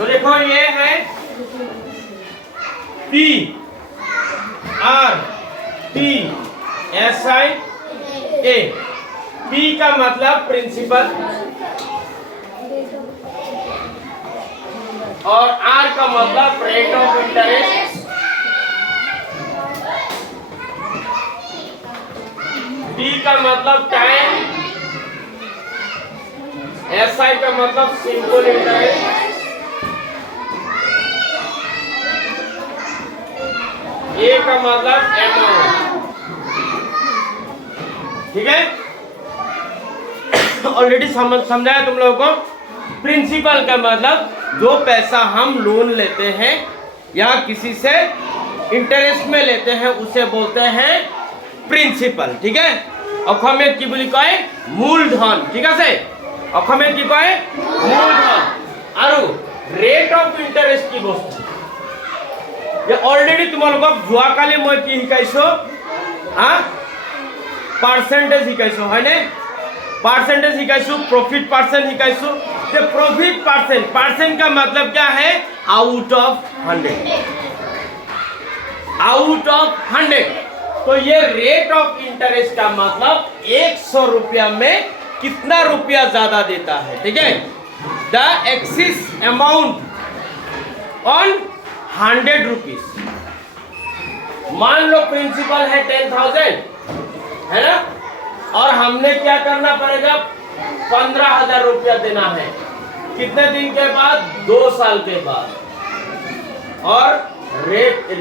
तो देखो ये है P R T S I A। P का मतलब प्रिंसिपल और R का मतलब रेट ऑफ इंटरेस्ट, T का मतलब टाइम, SI का मतलब सिंपल इंटरेस्ट, A का मतलब अमाउंट। ठीक है, ऑलरेडी समझाया तुम लोगों को। प्रिंसिपल का मतलब जो पैसा हम लोन लेते हैं या किसी से इंटरेस्ट में लेते हैं उसे बोलते हैं प्रिंसिपल। ठीक है, অসমীয়াত কি বুলি কয় মূলধন। ঠিক আছে, অসমীয়াত কি কয় মূলধন। আৰু ৰেট অফ ইন্টারেস্ট কি বস্তু, যে অলরেডি তোমালোকক যোৱাকালি মই কি শিকাইছো, পার্সেন্টেজ শিকাইছো হয়নে? पार्सेंटेज शिकाइसु, प्रॉफिट परसेंट शिकाइसु। तो प्रॉफिट परसेंट, परसेंट का मतलब क्या है? Out of 100, out of 100। तो ये रेट ऑफ इंटरेस्ट का मतलब 100 रुपया में कितना रुपया ज्यादा देता है। ठीक है, the axis amount on 100 rupees. मान लो प्रिंसिपल है 10,000 है ना, और हमने क्या करना पड़ेगा, 15,000 रुपया देना है। कितने दिन के बाद? 2 साल के बाद। और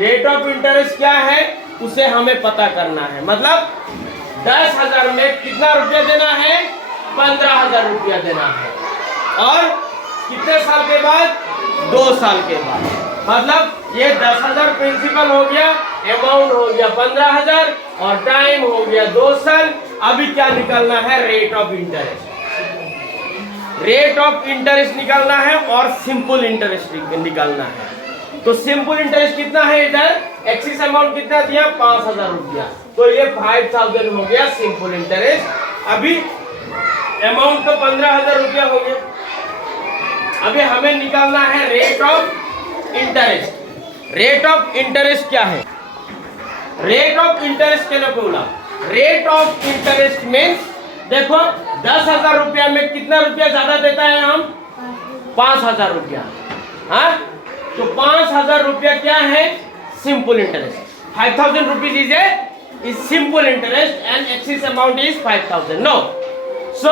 रेट ऑफ इंटरेस्ट क्या है उसे हमें पता करना है। मतलब 10,000 में कितना रुपया देना है? 15,000 रुपया देना है। और कितने साल के बाद? 2 साल के बाद। मतलब ये 10,000 प्रिंसिपल हो गया, अमाउंट हो गया 15,000 और टाइम हो गया 2 साल। अभी क्या निकालना है? Rate of interest. Rate of interest निकालना है और सिंपल इंटरेस्ट निकालना है। तो सिंपल इंटरेस्ट कितना है? इधर एक्सिस अमाउंट कितना दिया? 5,000 रुपया। तो ये 5,000 हो गया सिंपल इंटरेस्ट। अभी अमाउंट तो 15,000 रुपया हो गया। अभी हमें निकालना है rate of interest. Rate of interest क्या है? रेट ऑफ इंटरेस्ट के ना बोला, रेट ऑफ इंटरेस्ट मीन्स देखो 10,000 रुपया में कितना रुपया ज्यादा देता है हम? 5,000 रुपया। हाँ, तो 5,000 रुपया क्या है? Simple interest. 5,000 rupees is simple interest and excess amount is 5,000। No, so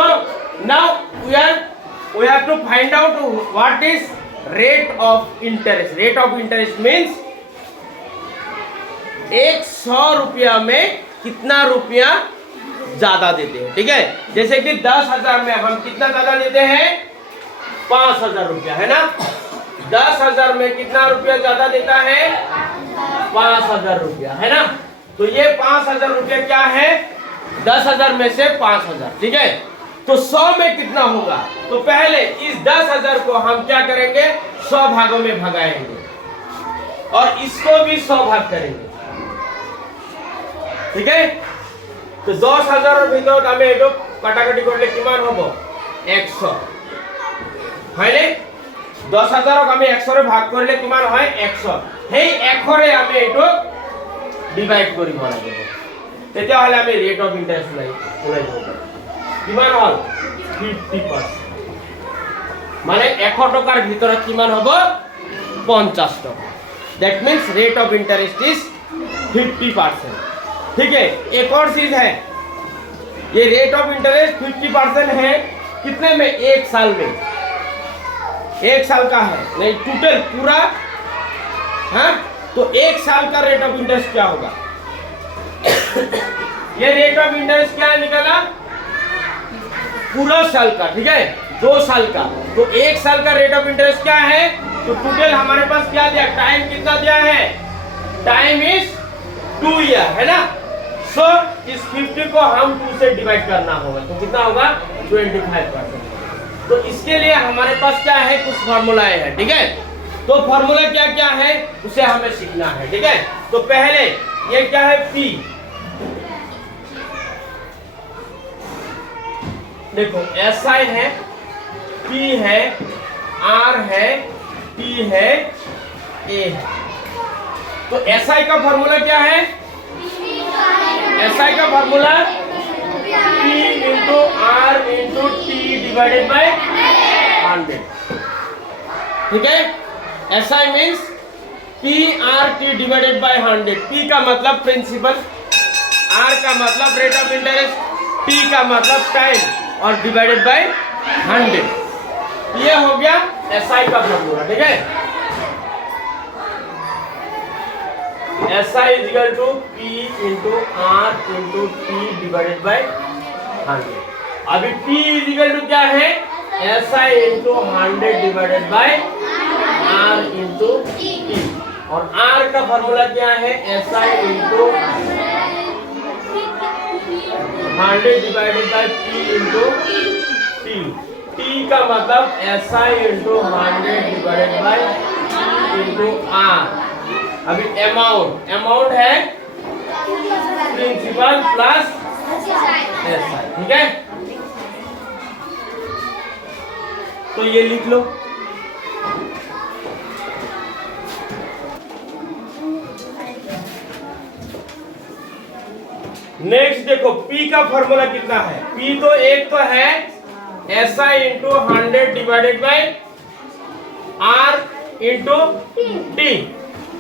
now we have to find out what is rate of interest. Rate of interest means 100 रुपया में कितना रुपया ज्यादा देते हैं। ठीक है, जैसे कि 10,000 में हम कितना ज्यादा देते हैं? 5,000 रुपया है ना। 10,000 में कितना रुपया ज्यादा देता है? 5,000 रुपया है ना। तो ये 5,000 रुपया क्या है? 10,000 में से 5,000। ठीक है, तो 100 में कितना होगा? तो पहले इस 10,000 को हम क्या करेंगे? 100 भागों में भगाएंगे और इसको भी 100 भाग करेंगे। ठीक है, तो 10,000 ভিতৰত আমি এটো কাটাকাটি করলে কিমান হ'ব? 100 হয়নে? 10,000ক আমি 100 ৰে ভাগ কৰিলে কিমান হয়? 100। সেই 100 ৰে আমি এটো ডিভাইড কৰিব লাগিব। তেতিয়া হলে আমি ৰেট অফ ইন্টারেস্ট ওলাই দিব পাৰো। কিমান হল? 50%। মানে 100 টকাৰ ভিতৰত কিমান হ'ব? 50 টকা। That means rate of interest is 50%। ठीक है, एक और चीज है, ये रेट ऑफ इंटरेस्ट 50% है कितने में? 1 साल में। 1 साल का है नहीं, टोटल पूरा। हाँ, तो 1 साल का रेट ऑफ इंटरेस्ट क्या होगा? ये रेट ऑफ इंटरेस्ट क्या निकला? पूरा साल का। ठीक है, 2 साल का। तो 1 साल का रेट ऑफ इंटरेस्ट क्या है? तो टोटल हमारे पास क्या दिया? टाइम कितना दिया है? टाइम इज 2 ईयर है ना। सो इस 50 को हम 2 से डिवाइड करना होगा, तो कितना होगा? 25%। तो इसके लिए हमारे पास क्या है? कुछ फॉर्मूलाएं हैं। ठीक है, तो फॉर्मूला क्या क्या है उसे हमें सीखना है। ठीक है, तो पहले ये क्या है? P। देखो SI है, P है, R है, T है A है। तो SI का फॉर्मूला क्या है? SI का formula P into R into T divided by 100। ठीक है, SI means PRT divided by 100। P का मतलब प्रिंसिपल, R का मतलब रेट ऑफ इंटरेस्ट, T का मतलब टाइम और डिवाइडेड बाय 100। ये हो गया SI का फॉर्मूला। ठीक है, SI is equal to P into R into T divided by 100। अभी P इज इक्वल टू क्या है? SI into 100 divided by R into T। और R का फॉर्मूला क्या है? SI into 100 divided by P into T। T का मतलब SI into 100 divided by into R। अभी अमाउंट है प्रिंसिपल प्लस SI। ठीक है, तो ये लिख लो। नेक्स्ट देखो P का फॉर्मूला कितना है? P तो एक तो है SI into 100 divided by R into T,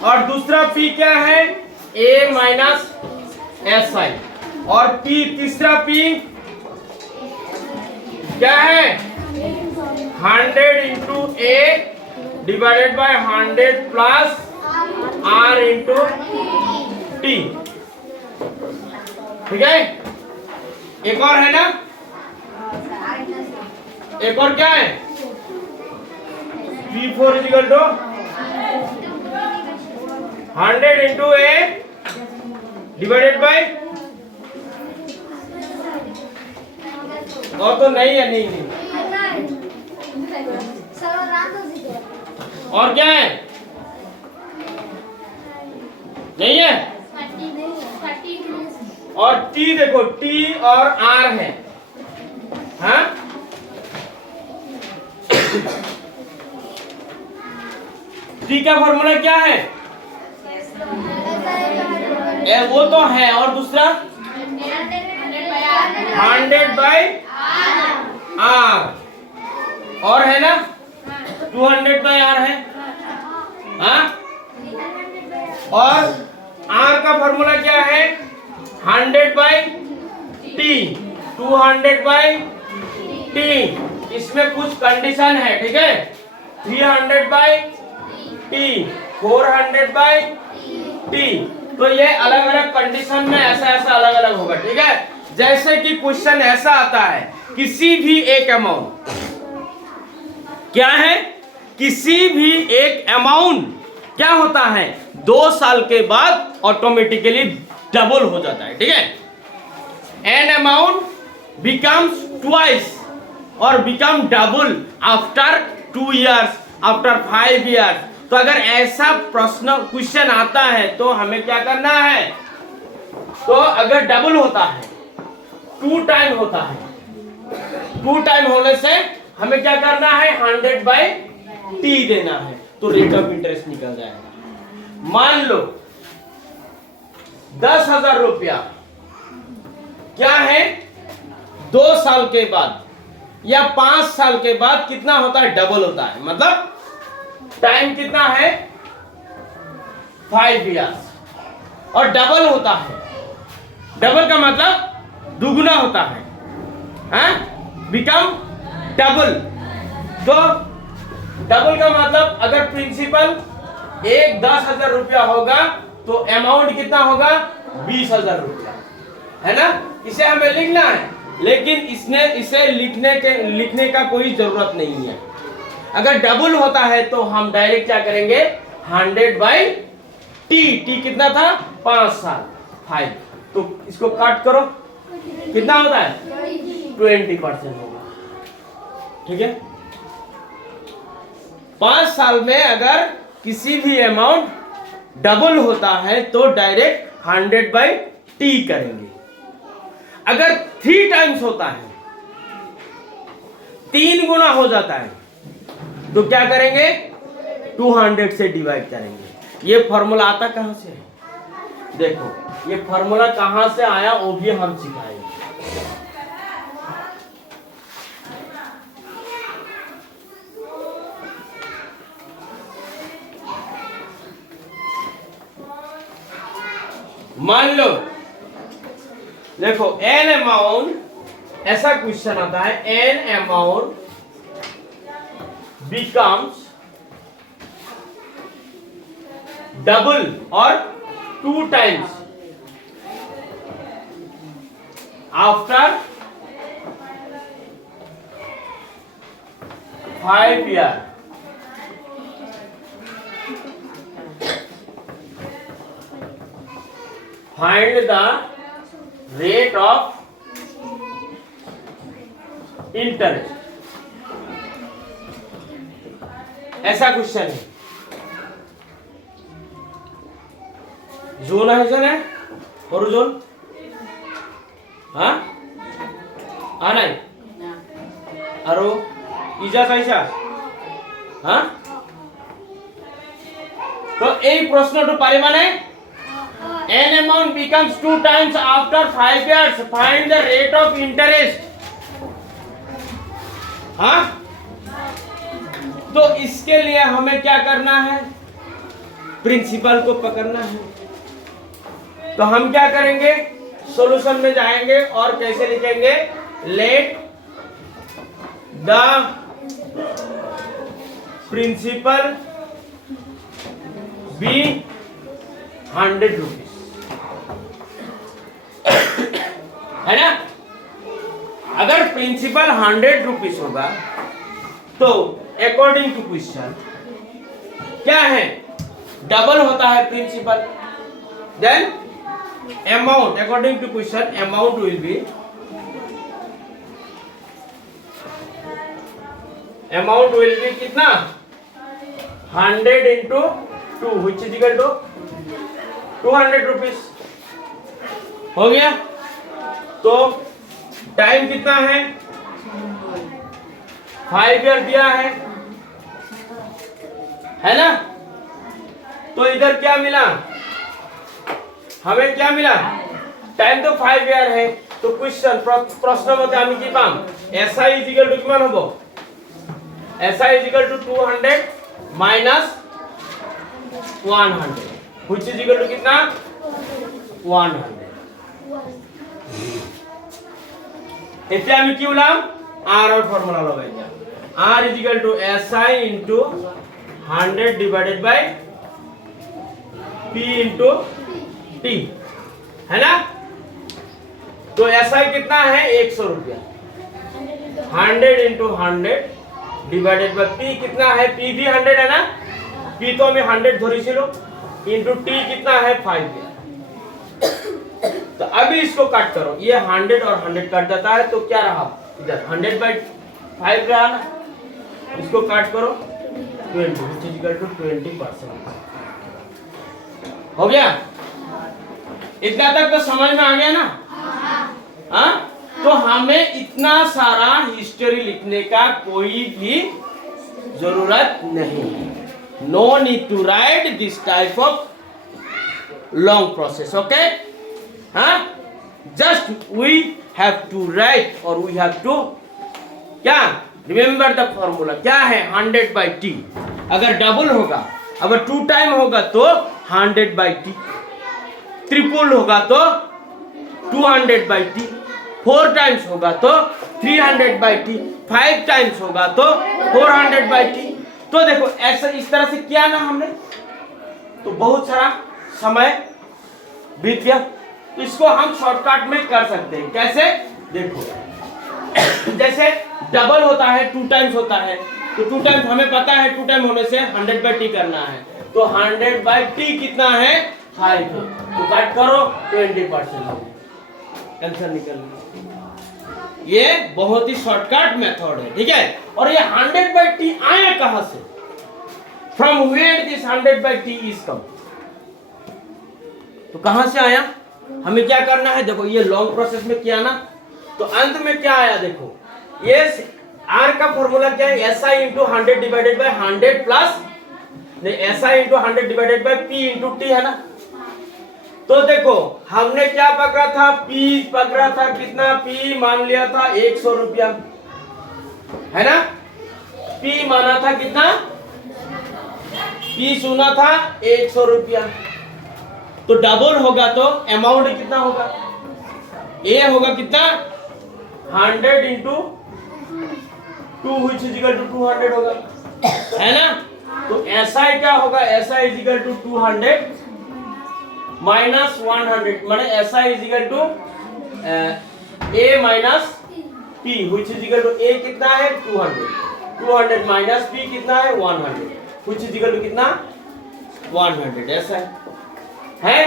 और दूसरा P क्या है? A माइनस SI, और P तीसरा P क्या है? 100 into A divided by 100 plus R into T। ठीक है, एक और है ना? एक और क्या है? P4 is equal to 100 into A divided by, और तो नहीं है, नहीं। और क्या है? नहीं है। और T देखो, T और R है, हाँ? T का फॉर्मूला क्या है? वो तो है, और दूसरा 100 बाय R, और है ना 200 बाय R है, हाँ? और R का फॉर्मूला क्या है? 100 बाय T, 200 बाय T। इसमें कुछ कंडीशन है, ठीक है? 300 बाय T, 400 बाय T। तो ये अलग अलग कंडीशन में ऐसा अलग अलग होगा। ठीक है, जैसे कि क्वेश्चन ऐसा आता है, किसी भी एक अमाउंट, क्या है? किसी भी एक अमाउंट क्या होता है? 2 साल के बाद ऑटोमेटिकली डबल हो जाता है। ठीक है, एन अमाउंट बिकम्स ट्वाइस और become double after 2 years, after 5 years। तो अगर ऐसा प्रश्न क्वेश्चन आता है तो हमें क्या करना है? तो अगर डबल होता है, 2 टाइम होता है, 2 टाइम होने से हमें क्या करना है? 100 बाय T देना है, तो रेट ऑफ इंटरेस्ट निकल जाएगा। मान लो 10,000 रुपया क्या है? 2 साल के बाद या 5 साल के बाद कितना होता है? डबल होता है। मतलब टाइम कितना है? 5 years, और डबल होता है। डबल का मतलब दुगुना होता है, हाँ? Become double. तो डबल का मतलब अगर प्रिंसिपल 10,000 रुपया होगा तो अमाउंट कितना होगा? 20,000 रुपया, है ना? इसे हमें लिखना है, लेकिन इसे लिखने का कोई जरूरत नहीं है। अगर डबल होता है तो हम डायरेक्ट क्या करेंगे? 100 बाय T। T कितना था? 5 साल, 5। तो इसको काट करो, कितना होता है? 20% होगा। ठीक है, 5 साल में अगर किसी भी अमाउंट डबल होता है तो डायरेक्ट 100 बाय T करेंगे। अगर 3 टाइम्स होता है, 3 गुना हो जाता है, तो क्या करेंगे? 200 से डिवाइड करेंगे। ये फॉर्मूला आता कहां से है? देखो ये फॉर्मूला कहां से आया वो भी हम सिखाएंगे। मान लो देखो एन अमाउंट, ऐसा क्वेश्चन आता है, एन अमाउंट बिकम्स डबल और 2 times after 5 years। Find the rate of interest। ऐसा क्वेश्चन है। जोन है होरिज़ोन, हाँ নাই আরো ইজা চাইছা, हाँ তো এই প্রশ্নটো পারিবানে N amount becomes 2 times after 5 years, find the rate of interest। हाँ तो इसके लिए हमें क्या करना है, प्रिंसिपल को पकड़ना है। तो हम क्या करेंगे, सॉल्यूशन में जाएंगे और कैसे लिखेंगे, let the principal be 100 rupees, है ना। अगर प्रिंसिपल 100 रुपीज होगा तो अकॉर्डिंग टू क्वेश्चन क्या है, डबल होता है principal, then amount according to question amount will be, कितना 100 into 2 which is equal to 200 rupees. हो गया। तो टाइम कितना है, 5 ईयर दिया है ना। तो इधर क्या मिला हमें, क्या मिला, टाइम तो 5 ईयर है। तो क्वेश्चन प्रश्न मते আমি কি পাম, SI ইকুয়াল টু কিমান হবে, SI equal to 200 minus 100 which is equal to कितना 100। এতে আমি কি বললাম, R এর ফর্মুলা লাগাই দিলাম, R is equal to SI into 100 divided by P into T, है ना। तो SI कितना है 100 रुपया, 100 into 100 डिवाइडेड बाय P कितना है, P भी 100 है ना, P तो हमें 100 धरी छिलो, इंटू T कितना है 5। तो अभी इसको काट करो, ये 100 और 100 काट जाता है तो क्या रहा, इधर 100/5 रहा ना, इसको काट करो 20 which is equal to 20%। हो गया, इतना तक तो समझ में आ गया ना। हाँ तो हमें इतना सारा हिस्ट्री लिखने का कोई भी जरूरत नहीं, no need to write this type of long process, okay. हाँ just we have to write और वी हैव टू क्या रिमेंबर द फॉर्मूला, क्या है 100/t। अगर डबल होगा, अगर 2 टाइम होगा तो 100/t, ट्रिपल होगा तो 200/t, 4 टाइम्स होगा तो 300/t, 5 टाइम्स होगा तो 400/t। तो देखो ऐसा इस तरह से किया ना हमने, तो बहुत सारा समय बीत गया। इसको हम शॉर्टकट में कर सकते हैं, कैसे देखो, जैसे डबल होता है 2 टाइम्स होता है, तो 2 टाइम्स हमें पता है 2 टाइम होने से 100/t करना है, तो 100/t कितना है 5 है, तो काट करो 20%, आंसर निकल गया। ये बहुत ही शॉर्टकट मेथड है, ठीक है। और ये 100/t आया कहां से, from where this 100/t is come, तो कहां से आया, हमें क्या करना है, देखो ये लॉन्ग प्रोसेस में किया ना, तो अंत में क्या आया, देखो ये R का फॉर्मूला क्या है, SI into 100 divided by 100 plus SI into 100 divided by P into T है ना। तो देखो हमने क्या पकड़ा था, P पकड़ा था, कितना P मान लिया था 100 रुपया है ना। P माना था कितना, P सुना था 100 रुपया। तो डबल होगा तो अमाउंट कितना होगा, A होगा कितना 100 into 2 which is equal to 200 होगा है ना। तो SI क्या होगा, SI is equal to 200 minus 100 माने SI is equal to A minus P which is equal to A कितना है 200 माइनस P कितना है 100 which is equal to कितना 100 ऐसा है।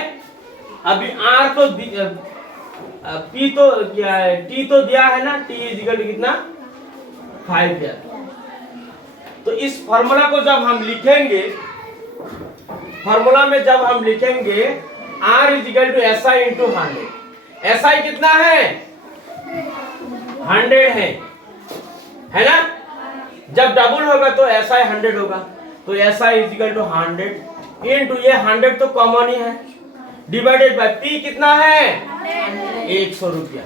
अभी R तो P तो क्या है, T तो दिया है ना, T is equal to कितना 5 दिया। तो इस फॉर्मूला को जब हम लिखेंगे, फॉर्मूला में जब हम लिखेंगे R is equal to SI into 100, SI कितना है 100 है ना। जब डबल होगा तो SI 100 होगा, तो SI is equal to 100 into ये 100 तो कॉमन ही है डिवाइडेड बाय P कितना है 100 रुपया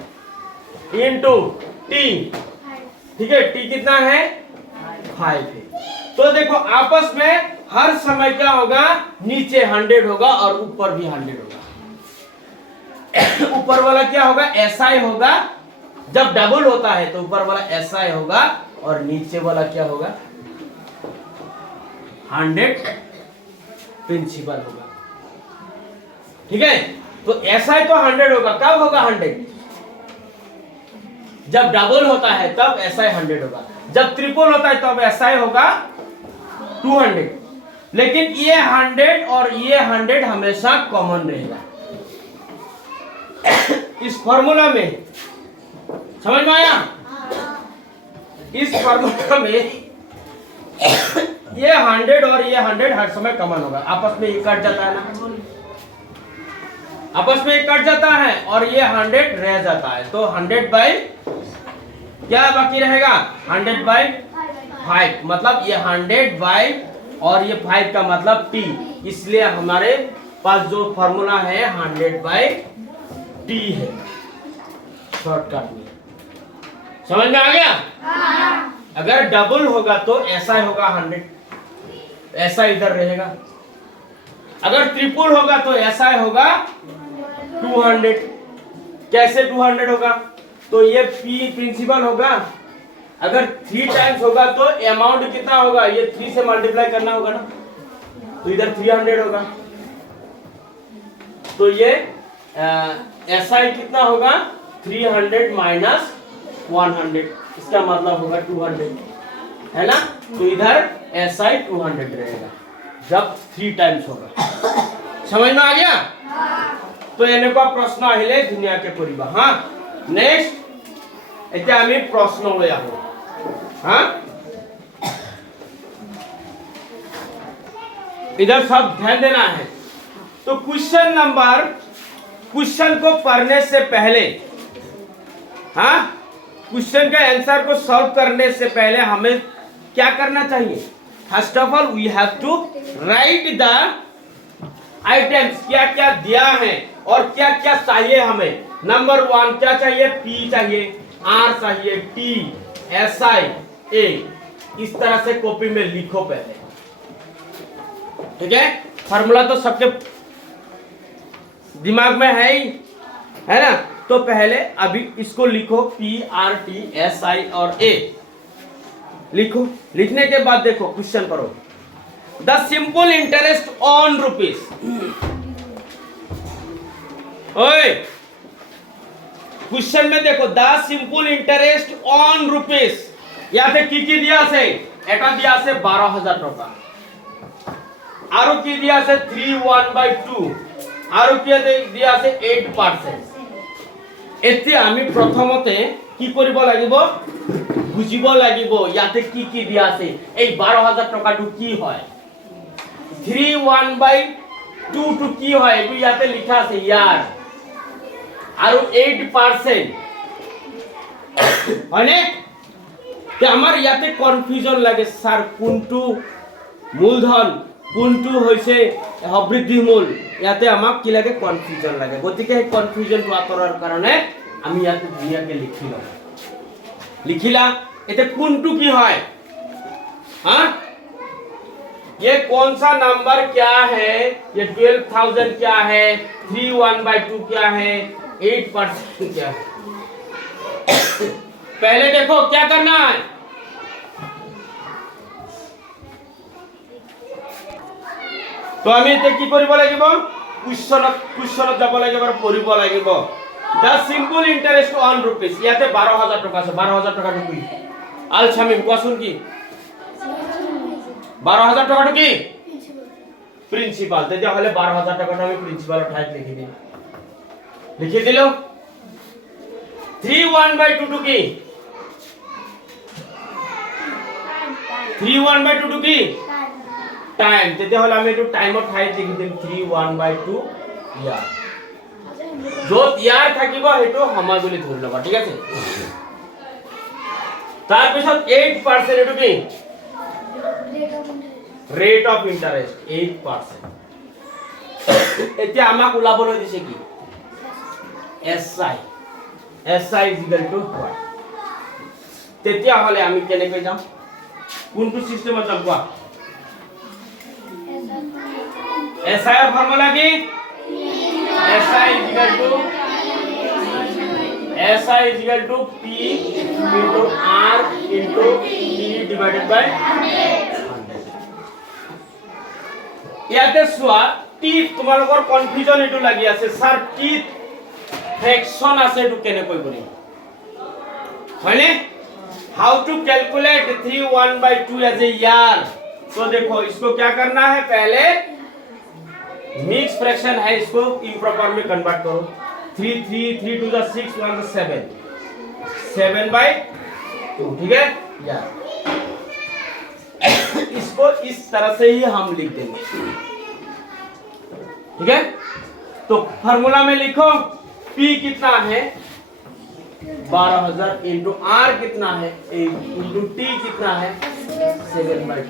इंटू T, ठीक है, T कितना है 5 है। तो देखो आपस में हर समय क्या होगा, नीचे 100 होगा और ऊपर भी 100 होगा। ऊपर वाला क्या होगा SI होगा, जब डबल होता है तो ऊपर वाला SI होगा और नीचे वाला क्या होगा 100 प्रिंसिपल होगा, ठीक है। तो SI तो 100 होगा, कब होगा 100 जब डबल होता है तब SI 100 होगा, जब ट्रिपल होता है तब SI होगा 200। लेकिन ये 100 और ये 100 हमेशा कॉमन रहेगा। इस फॉर्मूला में समझ में आया, इस फॉर्मूला में ये 100 और ये 100 हर समय कॉमन होगा, आपस में ये कट जाता है ना, आपस में ये कट जाता है और ये 100 रह जाता है। तो 100 बाई क्या बाकी रहेगा 100 बाई 5, मतलब ये 100 बाई और ये 5 का मतलब T, इसलिए हमारे पास जो फॉर्मूला है 100 बाई T है शॉर्टकट में। समझ में आ गया। अगर डबल होगा तो SI होगा 100, SI इधर रहेगा। अगर ट्रिपल होगा तो SI होगा 200। कैसे 200 होगा, तो ये P प्रिंसिपल होगा, अगर 3 टाइम्स होगा तो अमाउंट कितना होगा, ये 3 से मल्टीप्लाई करना होगा ना, तो इधर 300 होगा। तो ये SI कितना होगा 300 माइनस 100, इसका मतलब होगा 200 है ना। तो इधर SI 200 रहेगा जब 3 टाइम्स होगा। समझ में आ गया। तो এনেকুৱা प्रश्न আহিলে ধুনীয়াকে কৰিবা। हाँ नेक्स्ट এতিয়া আমি प्रश्न লৈ আহো। हाँ इधर सब ध्यान देना है। तो क्वेश्चन को पढ़ने से पहले, हाँ क्वेश्चन का आंसर को सॉल्व करने से पहले हमें क्या करना चाहिए, first of all we have to write the items, क्या क्या दिया है और क्या क्या चाहिए हमें। नंबर 1 क्या चाहिए, P चाहिए, R चाहिए, T, SI, A, इस तरह से कॉपी में लिखो पहले, ठीक है। फार्मूला तो सबके दिमाग में है ही, है ना। तो पहले अभी इसको लिखो P, R, T, SI और A लिखो। लिखने के बाद देखो क्वेश्चन करो, the simple interest on rupees. ओए क्वेश्चन में देखो the simple interest on rupees, याते की दिया से एटा दिया से 12,000 টাকা, आरो की दिया से 3/1/2, आरो की दिया से 8%। এতিয়া আমি প্রথমতে কি কৰিব লাগিব, বুজিব লাগিব ইয়াতে কি দিয়া আছে, এই 12,000 টাকাটো কি হয়, 3/1/2 টু কি হয় এটো ইয়াতে লিখা আছে ইয়ার, আৰু 8% হয়নে। তে আমাৰ ইয়াতে কনফিউজন লাগে স্যার কোনটো মূলধন কোনটো হৈছে বৃদ্ধিমূল ইয়াতে আমাক কি লাগে কনফিউজন লাগে গতিকে এই কনফিউজনটো আঁতৰাৰ কাৰণে আমি ইয়াতে ধুনীয়াকে লিখি লওঁ लिखिला इतने कुंटू की है हाँ ये कौन सा नंबर क्या है ये 12,000 क्या है 3/1/2 क्या है 8% क्या है पहले देखो क्या करना है तो আমি এতিয়া কি কৰিব লাগিব কুৱেশ্যনত যাব লাগিব আৰু পঢ়িব লাগিব The simple interest on rupees ইয়াতে 12,000 টাকা আছে 12,000 টাকাটো কি আল শামিম কোৱাচোন কি 12,000 টাকাটো কি প্রিন্সিপাল তেতিয়া হলে 12,000 টাকাটো আমি প্রিন্সিপালৰ ঠাইত লিখি দিম লিখি দিলো 3/1/2 টো কি 3/1/2 টো কি টাইম তেতিয়া হলে আমি এটো টাইমৰ ঠাইত লিখি দিম 3/1/2 ইয়াৰ যত ইয়াৰ থাকিব হেতু সময় বুলি ধৰি লবা ঠিক আছে তাৰ পিছত 8% এটো কি ৰেট অফ ইন্টারেস্ট 8% এতিয়া আমাক উলাবলৈ দিছে কি SI is equal to what তেতিয়া হলে আমি কেনেকৈ যাম কোনটো সিস্টেমত যাম কোৱা SI এর ফর্মুলা কি SI is equal to P into R into T divided by 100 ইয়াতে সোয়া টি তোমালোকৰ কনফিউজন এটো লাগি আছে স্যার টি फ्रैक्शन আছে এটো কেনে কই কৰিম হয়নে how to calculate 3/1/2 as a यार तो देखो इसको क्या करना है पहले मिक्स फ्रैक्शन है इसको इम्प्रॉपर में कन्वर्ट करो 3 2 6 1 7 7/2 ठीक है यार इसको इस तरह से ही हम लिख देंगे ठीक है तो फार्मूला में लिखो P कितना है 12,000 इंटू R कितना है इंटू T कितना है 7/2